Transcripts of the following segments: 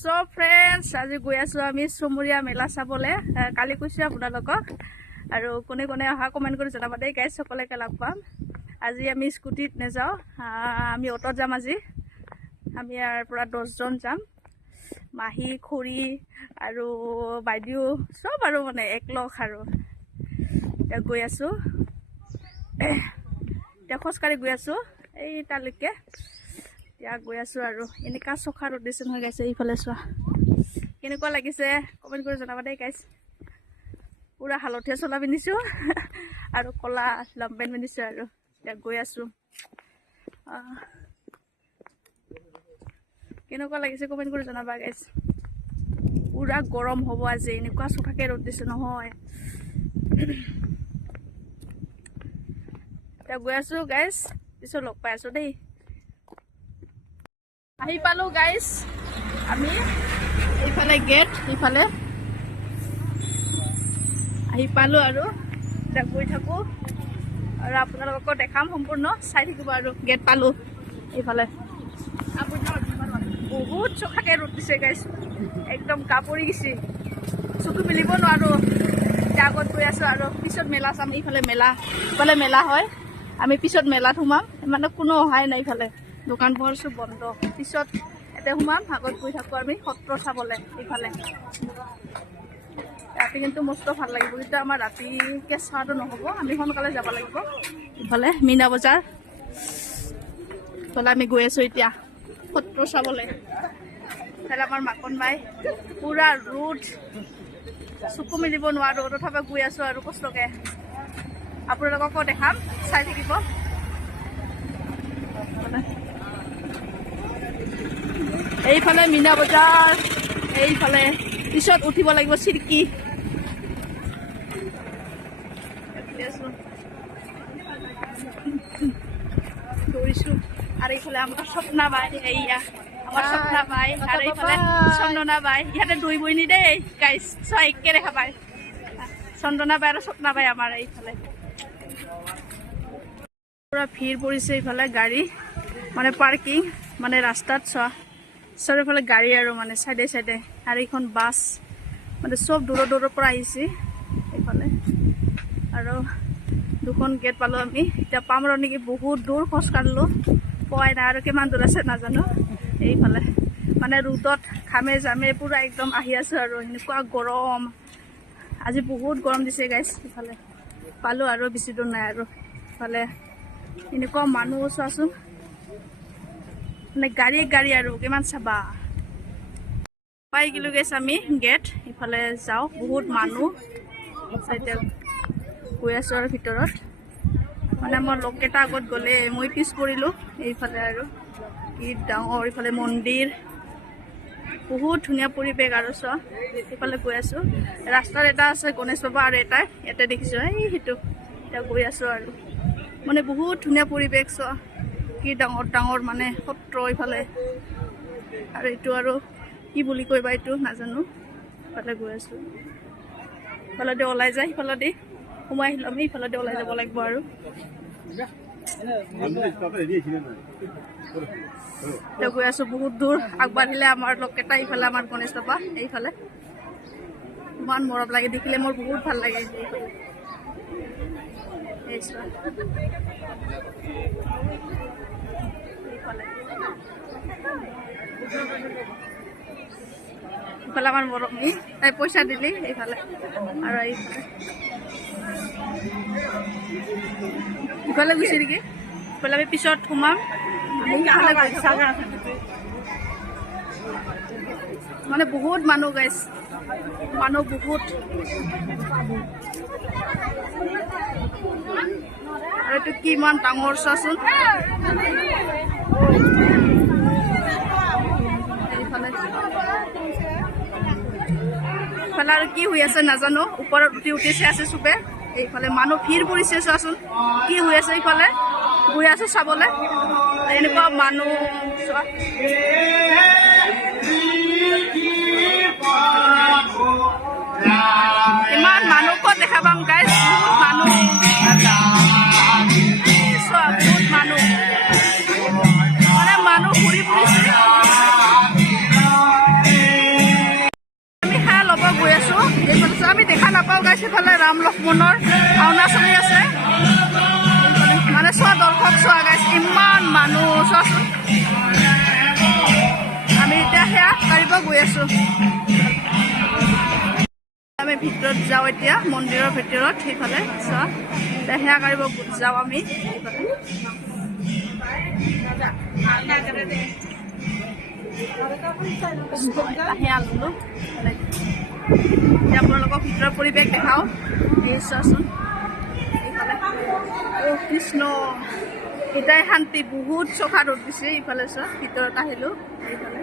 So friends আজি গৈ আছোঁ আমি চুমুৰীয়া মেলা চাবলৈ। কালি কৈছোঁ আপোনালোকক আৰু কোনে কোনে অহা কমেণ্ট কৰি জনাব দেই গাইজ, সকলোকে লগ পাম। আজি আমি স্কুটিত নাযাওঁ, আমি অ'টত যাম। আজি আমি ইয়াৰ পৰা 10জন যাম, মাহী খুৰী আৰু বাইদেউ চব আৰু মানে একলগ আৰু এতিয়া গৈ আছোঁ। এতিয়া খোজকাঢ়ি গৈ আছোঁ এই তালৈকে। এতিয়া গৈ আছোঁ আৰু এনেকুৱা চখা ৰ'দ দিছে নহয় গাইছে। এইফালে চোৱা কেনেকুৱা লাগিছে কমেণ্ট কৰি জনাবা দেই গাইছ। পুৰা হালধীয়া চোলা পিন্ধিছোঁ আৰু ক'লা লং পেণ্ট পিন্ধিছোঁ আৰু এতিয়া গৈ আছোঁ। কেনেকুৱা লাগিছে কমেণ্ট কৰি জনাবা গাইছ। পুৰা গৰম হ'ব আজি, এনেকুৱা চখাকৈ ৰ'দ দিছে নহয়। এতিয়া গৈ আছোঁ গাইছ, পিছত লগ পাই আছোঁ দেই। আহি পালোঁ গাইজ, আমি এইফালে গেট এইফালে আহি পালোঁ আৰু এতিয়া গৈ থাকোঁ আৰু আপোনালোককো দেখাম, সম্পূৰ্ণ চাই থাকিব আৰু। গেট পালোঁ এইফালে, বহুত চখাকে ৰ'দ দিছে গাইজ, একদম কাপৰি গেছি, চকু মেলিব নোৱাৰোঁ। এতিয়া আগত গৈ আছোঁ আৰু পিছত মেলা চাম। এইফালে মেলা হয়, আমি পিছত মেলাত সোমাম। মানে কোনো অহাই নাই, ইফালে দোকান পোহাৰ চব বন্ধ। পিছত এতিয়া সোমাম, আগত গৈ থাকোঁ আমি সত্ৰ চাবলৈ। এইফালে ৰাতি কিন্তু মস্ত ভাল লাগিব, কিন্তু আমাৰ ৰাতিকৈ চোৱাটো নহ'ব, আমি সোনকালে যাব লাগিব। ইফালে মীনা বজাৰ, ইফালে আমি গৈ আছোঁ এতিয়া সত্ৰ চাবলৈ। ইফালে আমাৰ মাকন মাই পুৰা ৰ'দ, চকু মেলিব নোৱাৰোঁ, তথাপি গৈ আছোঁ আৰু কষ্টকৈ। আপোনালোককো দেখাম, চাই থাকিব। এইফালে মীনা বজাৰ, এইফালে পিছত উঠিব লাগিব চিৰিকি। দৌৰিছোঁ আৰু এইফালে আমাৰ স্বপ্না বাই, এইয়া আমাৰ স্বপ্না বাই আৰু এইফালে চন্দনা বাই। ইহঁতে দুই বইনী দেই গাইছ, চোৱা একে দেখা পায়। চন্দনা বাই আৰু স্বপ্না বাই আমাৰ এইফালে। পুৰা ভিৰ পৰিছে এইফালে, গাড়ী মানে পাৰ্কিং, মানে ৰাস্তাত চোৱা চাৰিওফালে গাড়ী আৰু মানে চাইডে চাইডে। আৰু এইখন বাছ, মানে চব দূৰৰ দূৰৰ পৰা আহিছে এইফালে। আৰু দুখন গেট পালোঁ আমি, এতিয়া পাম আৰু নেকি। বহুত দূৰ খোজ কাঢ়িলোঁ, পোৱাই নাই আৰু কিমান দূৰ আছে নাজানো। এইফালে মানে ৰ'দত ঘামে জামে পুৰা একদম আহি আছোঁ আৰু এনেকুৱা গৰম আজি, বহুত গৰম দিছে গাইছ। ইফালে পালোঁ আৰু বেছি দূৰ নাই আৰু। ইফালে এনেকুৱা মানুহ চোৱাচোন, মানে গাড়ী আৰু কিমান চাবা। পাই গ'লোঁ গেছ আমি গেট, ইফালে যাওঁ। বহুত মানুহ এতিয়া গৈ আছোঁ আৰু ভিতৰত। মানে মোৰ লগকেইটা আগত গ'লে, মই পিছ পৰিলোঁ। এইফালে আৰু কি ডাঙৰ ইফালে মন্দিৰ, বহুত ধুনীয়া পৰিৱেশ আৰু চোৱা। এইফালে গৈ আছোঁ, ৰাস্তাত এটা আছে গণেশ বাবা আৰু এটাই ইয়াতে দেখিছোঁ, এই সেইটো। এতিয়া গৈ আছোঁ আৰু মানে বহুত ধুনীয়া পৰিৱেশ চোৱা, কি ডাঙৰ ডাঙৰ মানে সত্ৰ ইফালে। আৰু এইটো আৰু কি বুলি কয় বা এইটো নাজানো। ইফালে গৈ আছোঁ, ইফালেদি ওলাই যায়, সিফালেদি সোমাই আহিলোঁ আমি, ইফালেদি ওলাই যাব লাগিব আৰু। এতিয়া গৈ আছোঁ বহুত দূৰ আগবাঢ়িলে আমাৰ লগকেইটা। ইফালে আমাৰ গণেশ বাবা, এইফালে ইমান মৰম লাগে দেখিলে, মোৰ বহুত ভাল লাগে। ইফালে আমাৰ মৰমী, তাই পইচা দিলি এইফালে। আৰু ইফালে গুচি নেকি, ইফালে আমি পিছত সোমাম। মানে বহুত মানুহ গাইছ, মানুহ বহুত। আৰু এইটো কিমান ডাঙৰ চোৱাচোন। ইফালে আৰু কি হৈ আছে নাজানো, ওপৰত উঠিছে আছে চবে। এইফালে মানুহ ভিৰ পৰিছে চোৱাচোন, কি হৈ আছে। ইফালে গৈ আছোঁ চাবলৈ, এনেকুৱা মানুহ চোৱা। ইমান মানুহ ক'ত দেখা পাম গাইছ, বহুত মানুহ চোৱা, বহুত মানুহ, মানে মানুহ ঘূৰি ফুৰিছে। লক্ষ্মণৰ ভাওনা চলি আছে মানে চোৱা দৰ্শক চোৱা গাইছ ইমান মানুহ চোৱাচোন আমি এতিয়া সেয়া কাঢ়িব গৈ আছোঁ আমি ভিতৰত যাওঁ এতিয়া মন্দিৰৰ ভিতৰত সেইফালে চোৱা এতিয়া সেয়া কাঢ়িব যাওঁ আমি সেয়া ল'লোঁ এতিয়া আপোনালোকক ভিতৰৰ পৰিৱেশ দেখাওঁ এই চোৱাচোন এইফালে অ' কৃষ্ণ এটাই শান্তি বহুত চফা ৰ'দ দিছে ইফালে চোৱা ভিতৰত আহিলোঁ এইফালে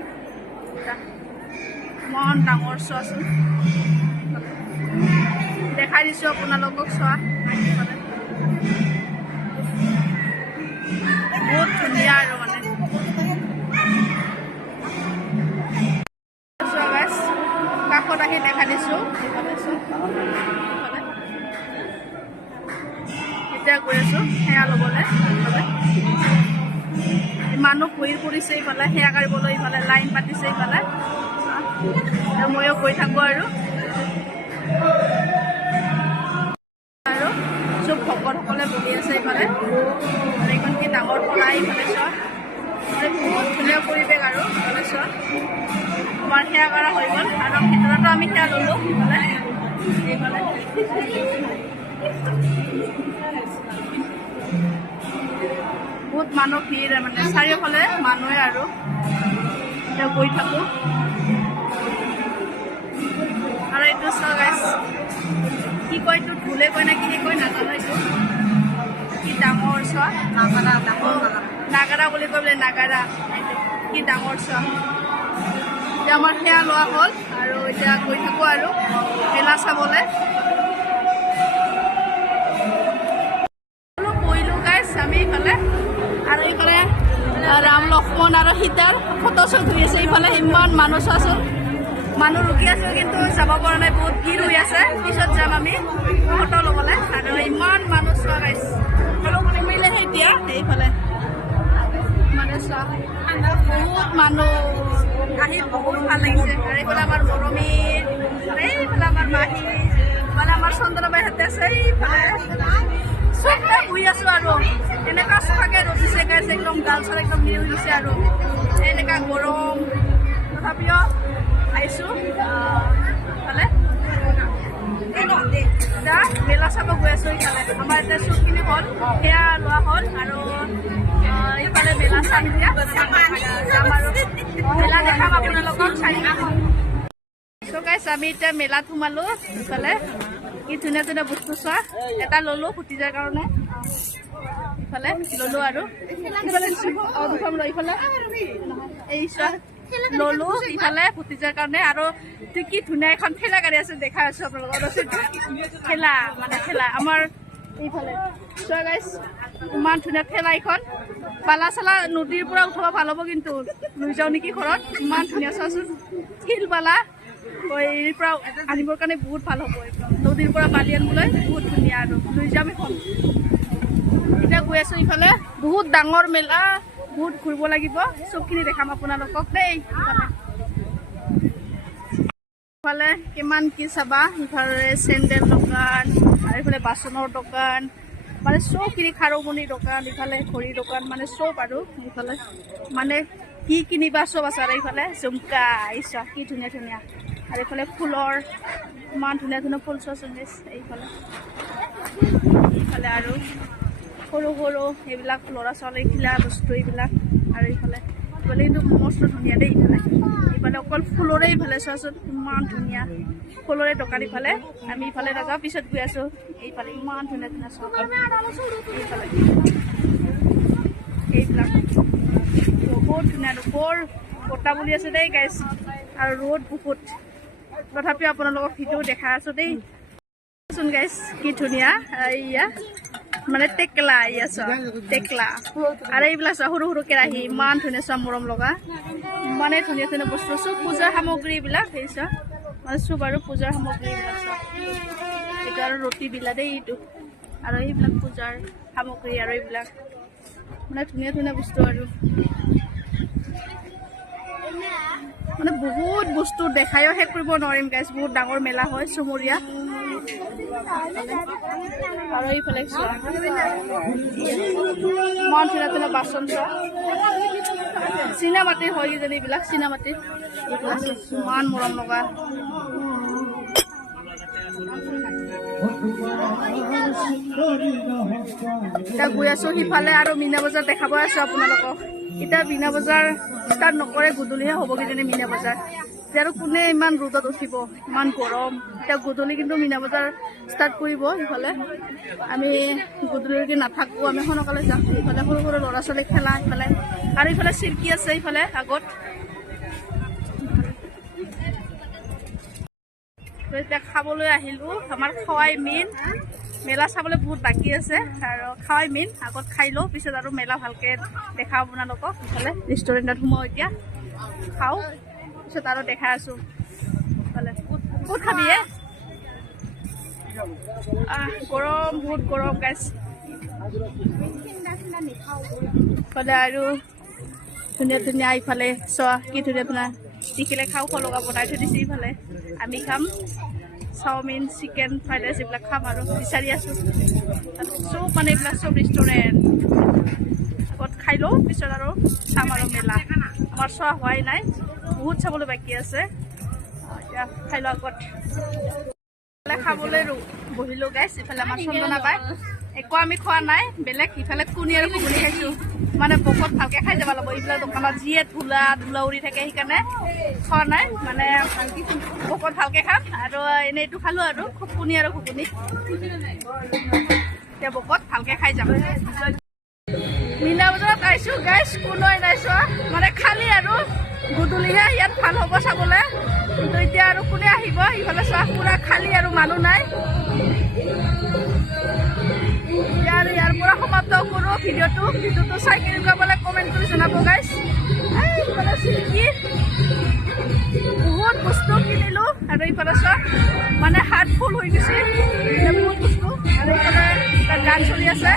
ইমান ডাঙৰ চোৱাচোন দেখাই দিছোঁ আপোনালোকক চোৱা বহুত ধুনীয়া আৰু মানে কাষত আহি দেখা দিছোঁ এতিয়া গৈ আছোঁ সেয়া ল'বলৈ মানুহ ঘূৰি ফুৰিছে ইফালে সেয়া কাঢ়িবলৈ ইফালে লাইন পাতিছে ইফালে ময়ো গৈ থাকোঁ আৰু চব ভকতসকলে বহি আছে ইফালে এইখন কি ডাঙৰ পৰা ইফালে চোৱা বহুত ধুনীয়া পৰিৱেশ আৰু ইফালে চোৱা আমাৰ সেয়া কৰা হৈ গ'ল আৰু ভিতৰতো আমি সেয়া ল'লোঁ ইফালে এইফালে বহুত মানুহ ভিৰ মানে চাৰিওফালে মানুহে আৰু এতিয়া গৈ থাকোঁ আৰু এইটো চোৱা গাইছ কি কয় এইটো ঢোলে কয় নে কি কয় নাজানো এইটো কি ডাঙৰ চোৱা নাগাৰা বুলি কয় বোলে নাগাৰা কি ডাঙৰ চোৱা এতিয়া আমাৰ সেয়া লোৱা হ'ল আৰু এতিয়া গৈ থাকোঁ আৰু মেলা চাবলৈ কৰিলোঁ গাইছ আমি ইফালে আৰু এইফালে ৰাম লক্ষ্মণ আৰু সীতাৰ ফটো শ্বুট হৈ আছে ইফালে ইমান মানুহ চোৱাচোন মানুহ ৰখি আছোঁ কিন্তু যাব পৰা নাই বহুত ভিৰ হৈ আছে পিছত যাম আমি ফটো ল'বলৈ আৰু ইমান মানুহ চোৱা গাইছ মিলেহে এতিয়া সেইফালে মানে চোৱা বহুত মানুহ আহি বহুত ভাল লাগিছে আৰু এইফালে আমাৰ মৰমী এইফালে আমাৰ মাহী এইফালে আমাৰ চন্দ্ৰবাইহঁতে আছে এইফালে চবে শুই আছোঁ আৰু এনেকুৱা চোকাকৈ ৰ'দ দিছে গাইছ একদম গাল চাল একদম নিউ দিছে আৰু এনেকুৱা গৰম তথাপিও আহিছোঁ ইফালে এতিয়া মেলা চাব গৈ আছোঁ ইফালে আমাৰ এতিয়া চবখিনি হ'ল সেয়া লোৱা হ'ল আৰু ইফালে মেলা চাম এতিয়া যাম আৰু মেলা দেখাম আপোনালোকক চাৰিটা চ' গাইছ আমি এতিয়া মেলাত সোমালোঁ ইফালে কি ধুনীয়া ধুনীয়া বস্তু চোৱা এটা ল'লোঁ ভতিজাৰ কাৰণে ইফালে ল'লোঁ আৰু দুখন লৈ ইফালে এই চোৱা ল'লোঁ ইফালে ভতিজাৰ কাৰণে আৰু কি ধুনীয়া এখন ঠেলা গাড়ী আছে দেখাই আছোঁ আপোনালোকৰ ঠেলা মানে ঠেলা আমাৰ এইফালে চোৱা গাইছ ইমান ধুনীয়া ঠেলা এইখন বালা চালা নদীৰ পৰা উঠাব ভাল হ'ব কিন্তু লৈ যাওঁ নেকি ঘৰত ইমান ধুনীয়া চোৱাচোন শিল বালা এই পৰা আনিবৰ কাৰণে বহুত ভাল হ'ব নদীৰ পৰা বালি আনিবলৈ বহুত ধুনীয়া আৰু লৈ যাম এখন এতিয়া গৈ আছোঁ ইফালে বহুত ডাঙৰ মেলা বহুত ঘূৰিব লাগিব চবখিনি দেখাম আপোনালোকক দেই ইফালে কিমান কি চাবা ইফালে চেণ্ডেল দোকান আৰু এইফালে বাচনৰ দোকান মানে চবখিনি খাৰুমণিৰ দোকান ইফালে ঘড়ীৰ দোকান মানে চব আৰু ইফালে মানে কি কিনিবা চব আছে আৰু এইফালে জুমকা ইচ্ছা কি ধুনীয়া ধুনীয়া আৰু এইফালে ফুলৰ ইমান ধুনীয়া ধুনীয়া ফুল চোৱাচোন এইফালে আৰু সৰু সৰু এইবিলাক ল'ৰা ছোৱালী খেলা বস্তু এইবিলাক আৰু এইফালে কিন্তু মস্ত ধুনীয়া দেই ইফালে অকল ফুলৰে ইফালে চোৱাচোন ইমান ধুনীয়া ফুলৰে দোকান ইফালে আমি ইফালে নাযাওঁ পিছত গৈ আছোঁ এইফালে ইমান ধুনীয়া ধুনীয়া চোৱা এইফালে এইবিলাক বহুত ধুনীয়া বৰ বতাহ বুলি আছে দেই গাইছ আৰু ৰ'দ বহুত তথাপিও আপোনালোকক ভিডিঅ' দেখাই আছোঁ দেই চোন গাইছ কি ধুনীয়া এয়া মানে টেকলা ইয়া চোৱা টেকলা আৰু এইবিলাক চোৱা সৰু সৰু কেৰাহী ইমান ধুনীয়া চোৱা মৰম লগা ইমানে ধুনীয়া ধুনীয়া বস্তু চব পূজাৰ সামগ্ৰী এইবিলাক সেই চোৱা মানে চব আৰু পূজাৰ সামগ্ৰী এইবিলাক চোৱা এইটো আৰু ৰুটিবিলাক দেই এইটো আৰু এইবিলাক পূজাৰ সামগ্ৰী আৰু এইবিলাক মানে ধুনীয়া ধুনীয়া বস্তু আৰু মানে বহুত বস্তু দেখায়ো শেষ কৰিব নোৱাৰিম গাইছ বহুত ডাঙৰ মেলা হয় চুমৰীয়া আৰু এইফালে চোৱা মন ধুনীয়া ধুনীয়া বাচন চোৱা চীনা মাটিৰ হয় কিজানি এইবিলাক চীনা মাটিৰ ইমান মৰম লগা এতিয়া গৈ আছো সিফালে আৰু মীনা বজাৰ দেখাব আছো আপোনালোকক এতিয়া মীনা বজাৰ ষ্টাৰ্ট নকৰে গধূলিহে হ'ব কিজানি মীনা বজাৰ এতিয়া আৰু কোনে ইমান ৰ'দত উঠিব ইমান গৰম এতিয়া গধূলি কিন্তু মীনা বজাৰ ষ্টাৰ্ট কৰিব সিফালে আমি গধূলিলৈকে নাথাকোঁ আমি সোনকালে যাম ইফালে সৰু সৰু ল'ৰা ছোৱালী খেলা ইফালে আৰু ইফালে চিৰকি আছে ইফালে আগত এতিয়া খাবলৈ আহিলোঁ আমাৰ খোৱাই মেইন মেলা চাবলৈ বহুত বাকী আছে আৰু খোৱাই মেইন আগত খাই লওঁ পিছত আৰু মেলা ভালকৈ দেখাওঁ আপোনালোকক ইফালে ৰেষ্টুৰেণ্টত সোমাওঁ এতিয়া খাওঁ পিছত আৰু দেখাই আছোঁ ইফালে ক'ত খাবি গৰম বহুত গৰম গাইছ ইফালে আৰু ধুনীয়া ধুনীয়া ইফালে চোৱা কি ধুনীয়া ধুনীয়া দেখিলে খাওঁ লগা বনাই থৈ দিছে ইফালে আমি খাম চাওমিন চিকেন ফ্ৰাইড ৰাইচ এইবিলাক খাম আৰু বিচাৰি আছোঁ চব মানে এইবিলাক চব ৰেষ্টুৰেণ্ট আগত খাই লওঁ পিছত আৰু চাম আৰু মেলা আমাৰ চোৱা হোৱাই নাই বহুত চাবলৈ বাকী আছে এতিয়া খাই লওঁ আগত খাবলৈ বহিলোঁ গাইছ ইফালে আমাৰ চন্দনা পায় একো আমি খোৱা নাই বেলেগ ইফালে কুনি আৰু ঘুগুনি খাইছোঁ মানে বহুত ভালকৈ খাই যাব লাগিব এইবিলাক দোকানত যিয়ে ধূলা উৰি থাকে সেইকাৰণে খোৱা নাই মানে বহুত ভালকৈ খাম আৰু এনেইটো খালোঁ আৰু খুব কুনি আৰু ঘুগুনি এতিয়া বহুত ভালকৈ খাই যাম মীনা বজাৰত আহিছোঁ গাইছ কোনোৱে নাই চোৱা মানে খালী আৰু গধূলিহে ইয়াত ভাল হ'ব চাবলৈ কিন্তু এতিয়া আৰু কোনে আহিব ইফালে চোৱা পুৰা খালী আৰু মানুহ নাই ইয়াৰ পৰা সমাপ্ত কৰোঁ ভিডিঅ'টো চাই কেনেকুৱা পালে কমেণ্ট কৰি জনাব গাইছ এইফালে চিল্কি বহুত বস্তু কিনিলোঁ আৰু এইফালে চোৱা মানে হাত ফুল হৈ গৈছে বহুত বস্তু আৰু এইফালে গান চলি আছে